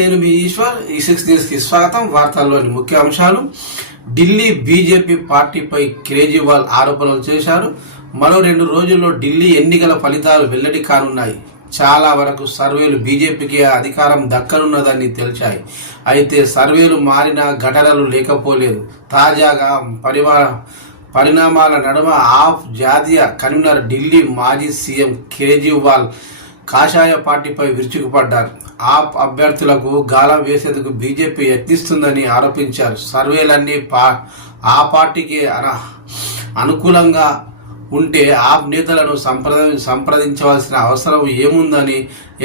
నేను మీ ఈశ్వర్. ఈ6 న్యూస్కి స్వాగతం. వార్తల్లోని ముఖ్య అంశాలు: ఢిల్లీ బీజేపీ పార్టీపై కేజ్రీవాల్ ఆరోపణలు చేశారు. మరో 2 రోజుల్లో ఢిల్లీ ఎన్నికల ఫలితాలు వెల్లడి కానున్నాయి. చాలా వరకు సర్వేలు బీజేపీకి అధికారం దక్కనున్నదని తెలిచాయి. అయితే సర్వేలు మారిన ఘటనలు లేకపోలేదు. తాజాగా పరిణామాల నడుమ ఆప్ జాతీయ కన్వీనర్ ఢిల్లీ మాజీ సీఎం కేజ్రీవాల్ కాషాయ పార్టీపై విరుచుకుపడ్డారు. ఆప్ అభ్యర్థులకు గాలం వేసేందుకు బీజేపీ యత్నిస్తుందని ఆరోపించారు. సర్వేలన్నీ ఆ పార్టీకి అనుకూలంగా ఉంటే ఆప్ నేతలను సంప్రదించవలసిన అవసరం ఏముందని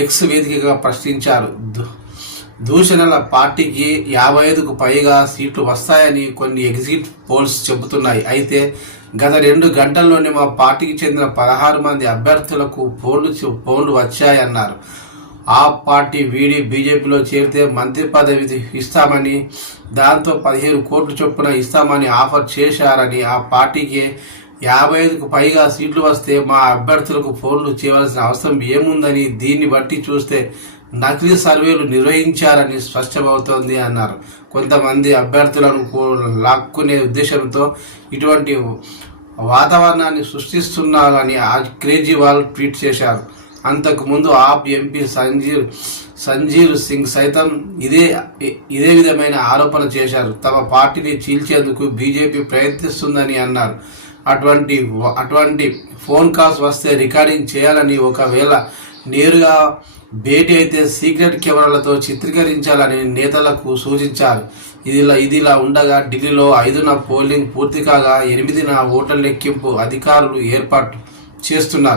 ఎక్స్ వేదికగా ప్రశ్నించారు. దూషణల పార్టీకి 55కు పైగా సీట్లు వస్తాయని కొన్ని ఎగ్జిట్ పోల్స్ చెబుతున్నాయి. అయితే గత 2 గంటల్లోనే మా పార్టీకి చెందిన 16 మంది అభ్యర్థులకు ఫోన్లు వచ్చాయన్నారు. ఆ పార్టీ వీడి బీజేపీలో చేరితే మంత్రి పదవి ఇస్తామని, దాంతో 15 కోట్ల చొప్పున ఇస్తామని ఆఫర్ చేశారని, ఆ పార్టీకి 55కు పైగా సీట్లు వస్తే మా అభ్యర్థులకు ఫోన్లు చేయవలసిన అవసరం ఏముందని, దీన్ని బట్టి చూస్తే నకిలీ సర్వేలు నిర్వహించారని స్పష్టమవుతోంది అన్నారు. కొంతమంది అభ్యర్థులను లాక్కునే ఉద్దేశంతో ఇటువంటి వాతావరణాన్ని సృష్టిస్తున్నారని కేజ్రీవాల్ ట్వీట్ చేశారు. అంతకుముందు ఆప్ ఎంపీ సంజీవ్ సింగ్ సైతం ఇదే విధమైన ఆరోపణ చేశారు. తమ పార్టీని చీల్చేందుకు బీజేపీ ప్రయత్నిస్తుందని అన్నారు. అటువంటి ఫోన్ కాల్స్ వస్తే రికార్డింగ్ చేయాలని, ఒకవేళ నేరుగా భేటీ అయితే సీక్రెట్ కెమెరాలతో చిత్రీకరించాలని నేతలకు సూచించారు. ఇదిలా ఉండగా ఢిల్లీలో 5న పోలింగ్ పూర్తి కాగా 8న ఓట్ల లెక్కింపు అధికారులు ఏర్పాటు చేస్తున్నారు.